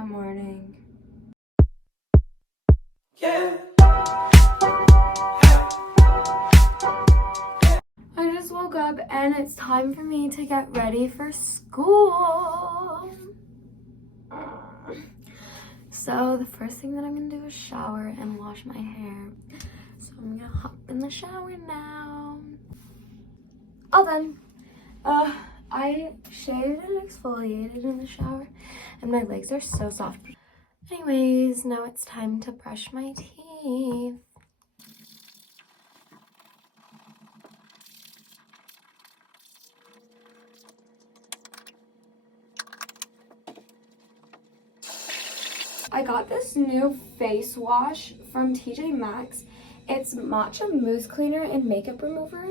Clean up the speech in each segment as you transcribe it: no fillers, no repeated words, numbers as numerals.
Good morning. Yeah. I just woke up and it's time for me to get ready for school. So the first thing that I'm gonna do is shower and wash my hair. So I'm gonna hop in the shower now. All done. I shaved and exfoliated in the shower and my legs are so soft. Anyways, now it's time to brush my teeth. I got this new face wash from TJ Maxx. It's matcha mousse cleaner and makeup remover.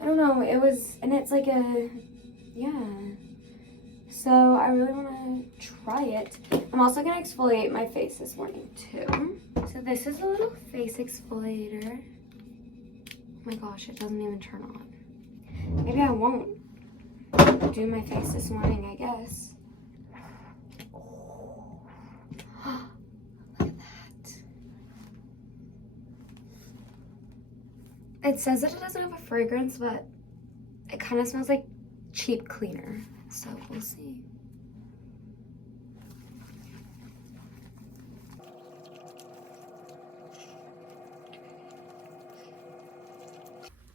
I don't know, and it's like yeah. So I really want to try it. I'm also going to exfoliate my face this morning too. So this is a little face exfoliator. Oh my gosh, it doesn't even turn on. Maybe I won't do my face this morning, I guess. Look at that. It says that it doesn't have a fragrance, but it kind of smells like cheap cleaner. So we'll see.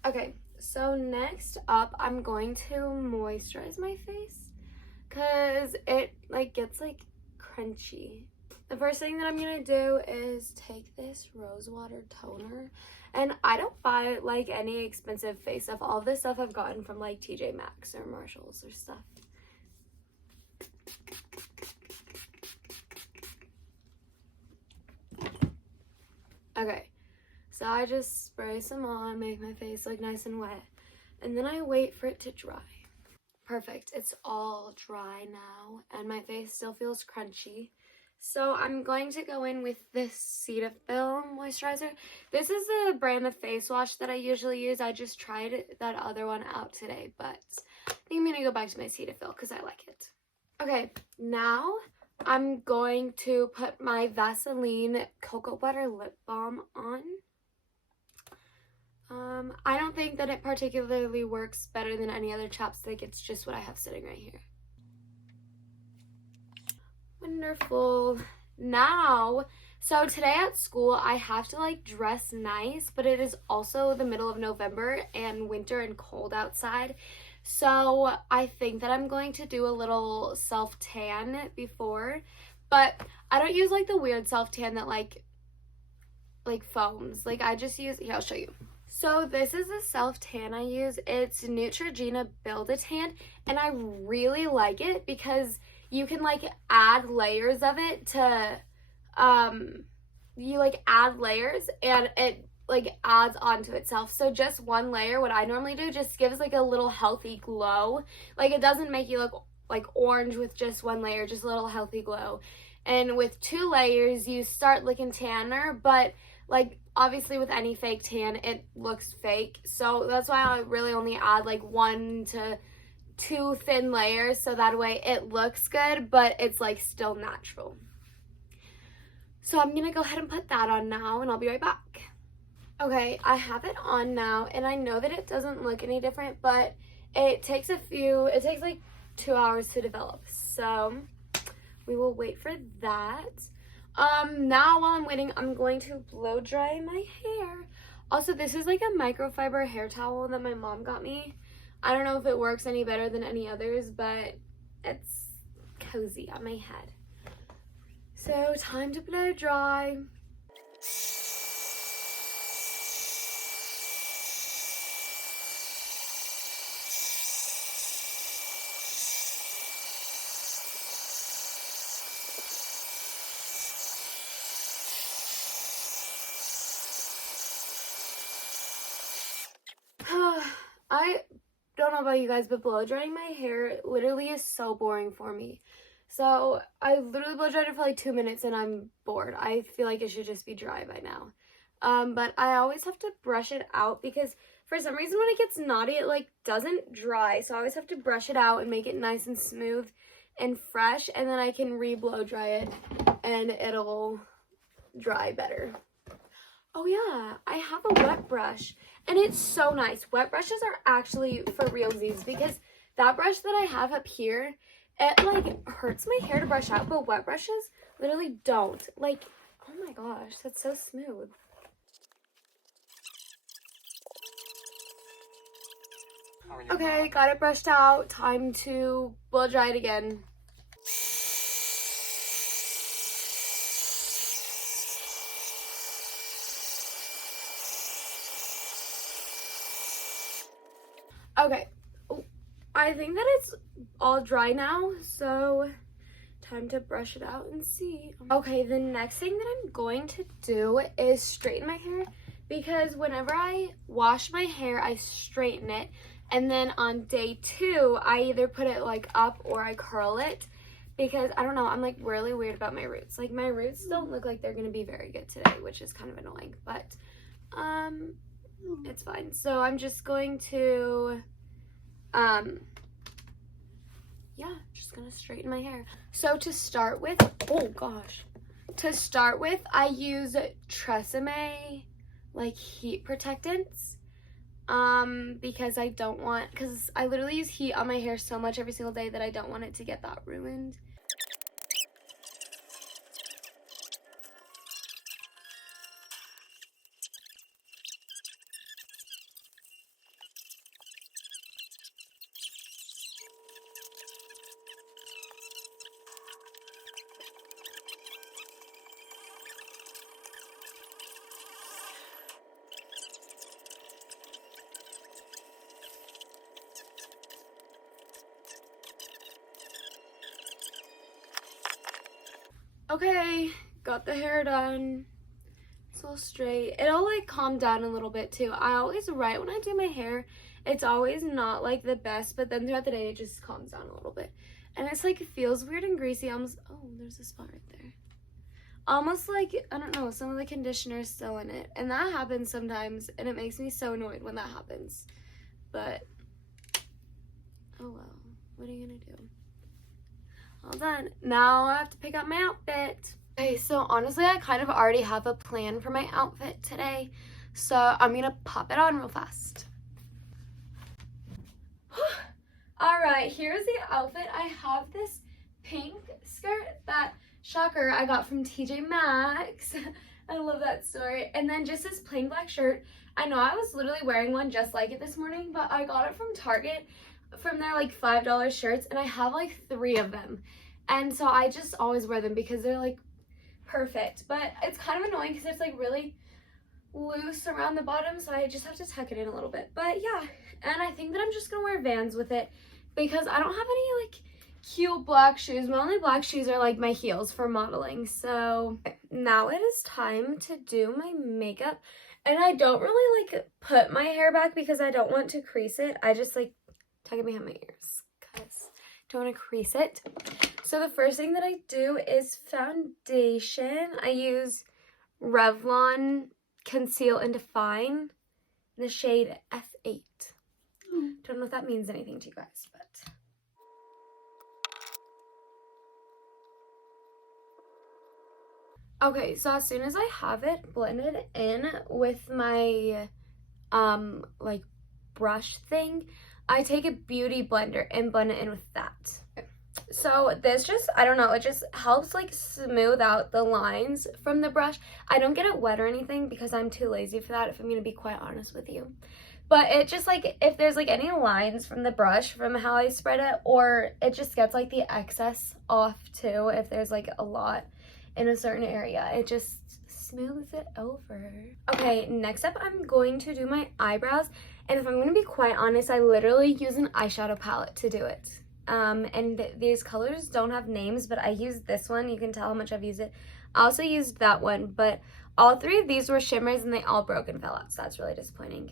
Okay, so next up, I'm going to moisturize my face because it gets crunchy. The first thing that I'm gonna do is take this Rosewater Toner, and I don't buy any expensive face stuff. All of this stuff I've gotten from TJ Maxx or Marshalls or stuff. Okay, so I just spray some on, make my face look nice and wet, and then I wait for it to dry. Perfect, it's all dry now, and my face still feels crunchy. So I'm going to go in with this Cetaphil moisturizer. This is the brand of face wash that I usually use. I just tried that other one out today, but I think I'm going to go back to my Cetaphil because I like it. Okay, now I'm going to put my Vaseline Cocoa Butter Lip Balm on. I don't think that it particularly works better than any other chapstick. It's just what I have sitting right here. Wonderful. Now, so today at school, I have to dress nice, but it is also the middle of November and winter and cold outside. So I think that I'm going to do a little self-tan before, but I don't use the weird self-tan that like foams. I just use, here, I'll show you. So this is the self-tan I use. It's Neutrogena Build a Tan, and I really like it because you can add layers of it to, you add layers and it adds onto itself. So just one layer, what I normally do, just gives a little healthy glow. It doesn't make you look orange with just one layer, just a little healthy glow. And with 2 layers, you start looking tanner, but obviously with any fake tan, it looks fake. So that's why I really only add 1 to 2 thin layers, so that way it looks good, but it's still natural. So I'm gonna go ahead and put that on now, and I'll be right back. Okay, I have it on now, and I know that it doesn't look any different, but it takes 2 hours to develop. So we will wait for that. Now while I'm waiting, I'm going to blow dry my hair. Also, this is a microfiber hair towel that my mom got me. I don't know if it works any better than any others, but it's cozy on my head. So time to blow dry. I don't know about you guys, but blow drying my hair literally is so boring for me. So I literally blow dried it for 2 minutes and I'm bored. I feel like it should just be dry by now. But I always have to brush it out because for some reason when it gets knotty, it doesn't dry. So I always have to brush it out and make it nice and smooth. and fresh, and then I can re-blow dry it and it'll dry better. Oh yeah, I have a wet brush, and it's so nice. Wet brushes are actually for realsies, because that brush that I have up here, it like hurts my hair to brush out, but wet brushes literally don't. Like, oh my gosh, that's so smooth. Okay, got it brushed out. Time to blow dry it again. Okay, I think that it's all dry now, so time to brush it out and see. Okay, the next thing that I'm going to do is straighten my hair, because whenever I wash my hair, I straighten it, and then on day 2, I either put it like up or I curl it, because I don't know, I'm like really weird about my roots. Like, my roots don't look like they're gonna be very good today, which is kind of annoying, but it's fine. So I'm just going to yeah, just gonna straighten my hair. So to start with, oh gosh, I use Tresemme like heat protectants, because I literally use heat on my hair so much every single day that I don't want it to get that ruined. Okay, got the hair done. It's all straight. It'll like calm down a little bit too. I always, right when I do my hair, it's always not like the best, but then throughout the day it just calms down a little bit. And it's like, it feels weird and greasy. Almost, oh, there's a spot right there. Almost like, I don't know, some of the conditioner is still in it. And that happens sometimes, and it makes me so annoyed when that happens. But, oh well, what are you gonna do? All done. Now I have to pick out my outfit. Okay, so honestly, I kind of already have a plan for my outfit today, so I'm gonna pop it on real fast. Alright, here's the outfit. I have this pink skirt that, shocker, I got from TJ Maxx. I love that store. And then just this plain black shirt. I know I was literally wearing one just like it this morning, but I got it from Target, from their like $5 shirts, and I have like 3 of them, and so I just always wear them because they're like perfect. But it's kind of annoying because it's like really loose around the bottom, so I just have to tuck it in a little bit. But yeah, and I think that I'm just gonna wear Vans with it because I don't have any like cute black shoes. My only black shoes are like my heels for modeling. So now it is time to do my makeup, and I don't really like put my hair back because I don't want to crease it. I just like tuck it behind my ears because I don't want to crease it. So the first thing that I do is foundation. I use Revlon Conceal and Define in the shade F8. Don't know if that means anything to you guys, but okay, so as soon as I have it blended in with my like brush thing, I take a beauty blender and blend it in with that. So this just, I don't know, it just helps like smooth out the lines from the brush. I don't get it wet or anything because I'm too lazy for that, if I'm gonna be quite honest with you. But it just like, if there's like any lines from the brush from how I spread it, or it just gets like the excess off too, if there's like a lot in a certain area, it just smooths it over. Okay, next up I'm going to do my eyebrows, and if I'm going to be quite honest, I literally use an eyeshadow palette to do it. And these colors don't have names, but I use this one. You can tell how much I've used it. I also used that one, but all 3 of these were shimmers and they all broke and fell out, so that's really disappointing.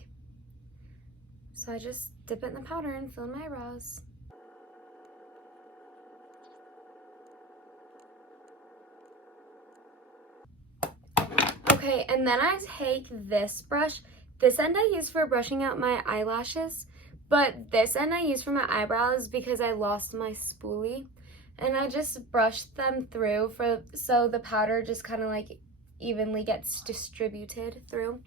So I just dip it in the powder and fill in my eyebrows. Okay, and then I take this brush. This end I use for brushing out my eyelashes, but this end I use for my eyebrows because I lost my spoolie. And I just brush them through so the powder just kind of like evenly gets distributed through.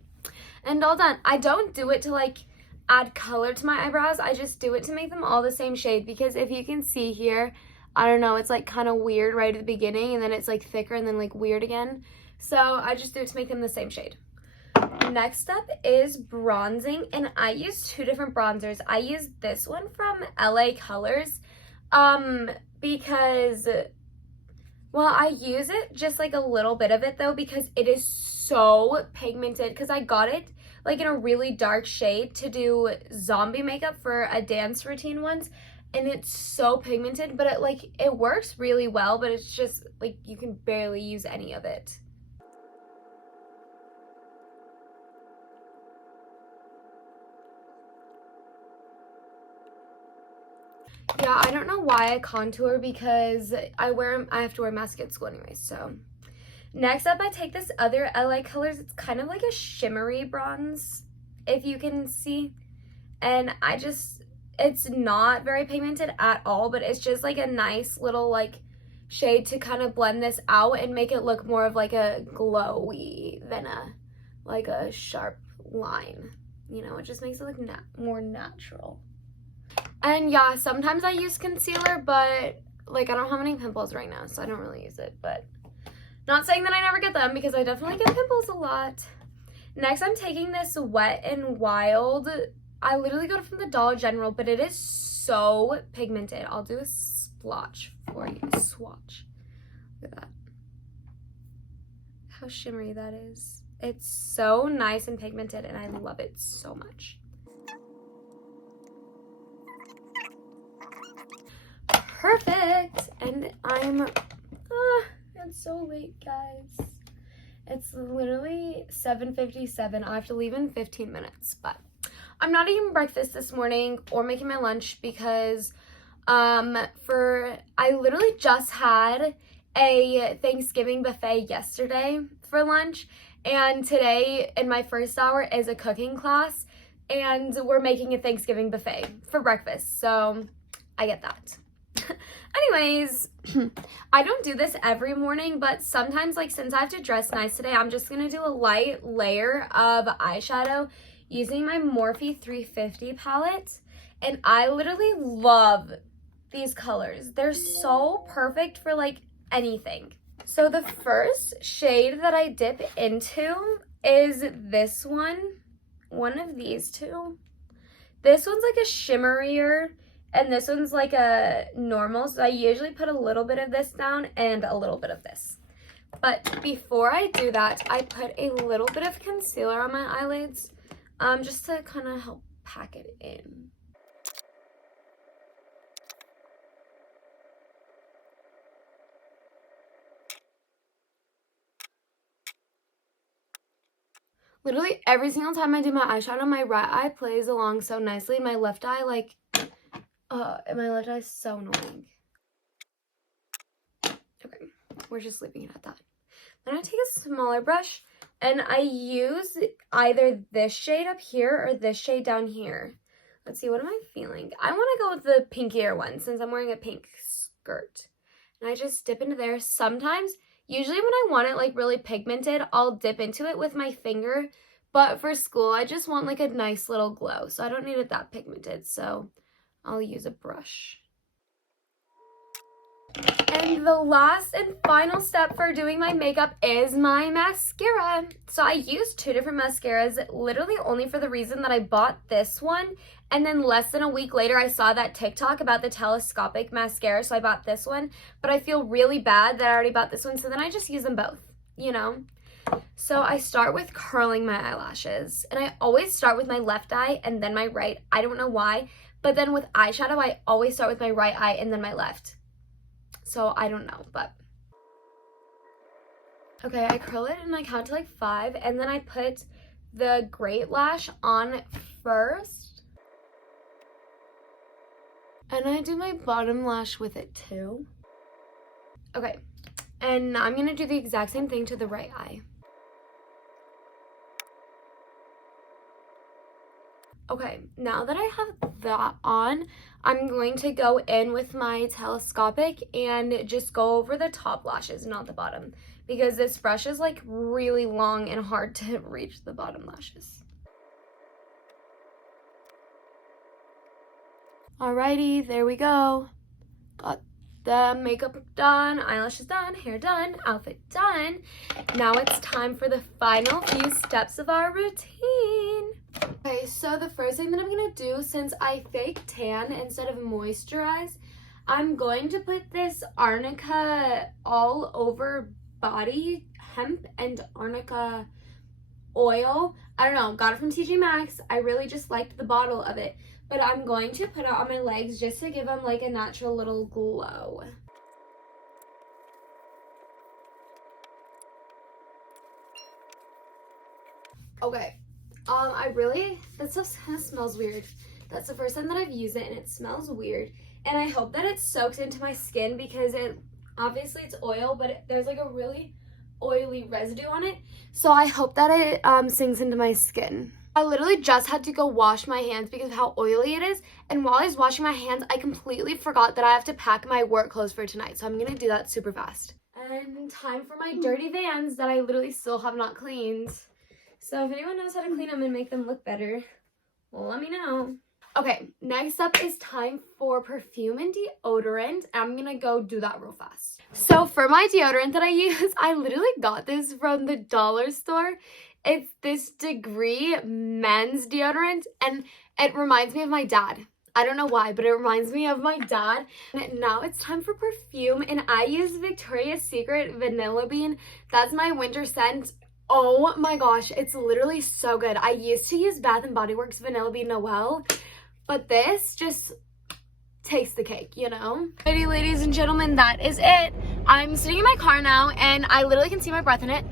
And all done. I don't do it to like add color to my eyebrows. I just do it to make them all the same shade, because if you can see here, I don't know, it's like kind of weird right at the beginning and then it's like thicker and then like weird again. So I just do it to make them the same shade. Next up is bronzing, and I use two different bronzers. I use this one from LA Colors because, well, I use it just like a little bit of it though, because it is so pigmented, because I got it like in a really dark shade to do zombie makeup for a dance routine once, and it's so pigmented, but it works really well, but it's just like you can barely use any of it. Yeah, I don't know why I contour, because I have to wear mascara at school anyway, so. Next up, I take this other LA Colors. It's kind of like a shimmery bronze, if you can see. And it's not very pigmented at all, but it's just like a nice little like shade to kind of blend this out and make it look more of like a glowy than like a sharp line. You know, it just makes it look more natural. And yeah, sometimes I use concealer, but like I don't have any pimples right now, so I don't really use it. But not saying that I never get them, because I definitely get pimples a lot. Next, I'm taking this Wet n Wild. I literally got it from the Dollar General, but it is so pigmented. I'll do a splotch for you. Swatch. Look at that. How shimmery that is. It's so nice and pigmented, and I love it so much. Perfect. And it's so late, guys. It's literally 7:57. I have to leave in 15 minutes, but I'm not eating breakfast this morning or making my lunch, because I literally just had a Thanksgiving buffet yesterday for lunch, and today in my first hour is a cooking class, and we're making a Thanksgiving buffet for breakfast, so I get that. Anyways, I don't do this every morning, but sometimes, like, since I have to dress nice today, I'm just gonna do a light layer of eyeshadow using my Morphe 350 palette. And I literally love these colors. They're so perfect for like anything. So the first shade that I dip into is this one of these two. This one's like a shimmerier, and this one's like a normal, so I usually put a little bit of this down and a little bit of this. But before I do that, I put a little bit of concealer on my eyelids, just to kind of help pack it in. Literally every single time I do my eyeshadow, my right eye plays along so nicely. My left eye, like, my left eye is so annoying. Okay, we're just leaving it at that. Then I take a smaller brush, and I use either this shade up here or this shade down here. Let's see, what am I feeling? I want to go with the pinkier one since I'm wearing a pink skirt. And I just dip into there. Sometimes, usually when I want it like really pigmented, I'll dip into it with my finger. But for school, I just want like a nice little glow. So I don't need it that pigmented. So I'll use a brush. And the last and final step for doing my makeup is my mascara. So I used two different mascaras, literally only for the reason that I bought this one, and then less than a week later I saw that TikTok about the telescopic mascara, so I bought this one. But I feel really bad that I already bought this one, so then I just use them both, you know? So I start with curling my eyelashes, and I always start with my left eye and then my right. I don't know why, but then with eyeshadow I always start with my right eye and then my left. So I don't know, but okay, I curl it and I count to like 5, and then I put the Great Lash on first, and I do my bottom lash with it too. Okay, and I'm gonna do the exact same thing to the right eye. Okay, now that I have that on, I'm going to go in with my telescopic and just go over the top lashes, not the bottom, because this brush is like really long and hard to reach the bottom lashes. Alrighty, there we go. Got the makeup done, eyelashes done, hair done, outfit done. Now it's time for the final few steps of our routine. Okay, so the first thing that I'm gonna do, since I fake tan instead of moisturize, I'm going to put this Arnica all over body hemp and Arnica oil. I don't know, got it from TJ Maxx. I really just liked the bottle of it, but I'm going to put it on my legs just to give them like a natural little glow. Okay, that stuff kind of smells weird. That's the first time that I've used it and it smells weird. And I hope that it soaks into my skin because obviously it's oil, but there's like a really oily residue on it. So I hope that it sinks into my skin. I literally just had to go wash my hands because of how oily it is. And while I was washing my hands, I completely forgot that I have to pack my work clothes for tonight. So I'm gonna do that super fast. And time for my dirty Vans that I literally still have not cleaned. So if anyone knows how to clean them and make them look better, well, let me know. Okay, next up is time for perfume and deodorant. I'm gonna go do that real fast. So for my deodorant that I use, I literally got this from the dollar store. It's this Degree men's deodorant, and it reminds me of my dad. I don't know why, but it reminds me of my dad. And now it's time for perfume, and I use Victoria's Secret Vanilla Bean. That's my winter scent. Oh my gosh, it's literally so good. I used to use Bath & Body Works Vanilla Bean Noel, but this just takes the cake, you know? Alrighty, ladies and gentlemen, that is it. I'm sitting in my car now, and I literally can see my breath in it.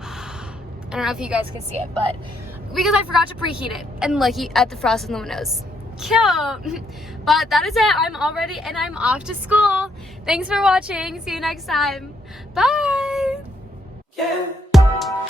I don't know if you guys can see it, but because I forgot to preheat it, and look at the frost in the windows. Cute. But that is it. I'm all ready and I'm off to school. Thanks for watching. See you next time. Bye. Yeah.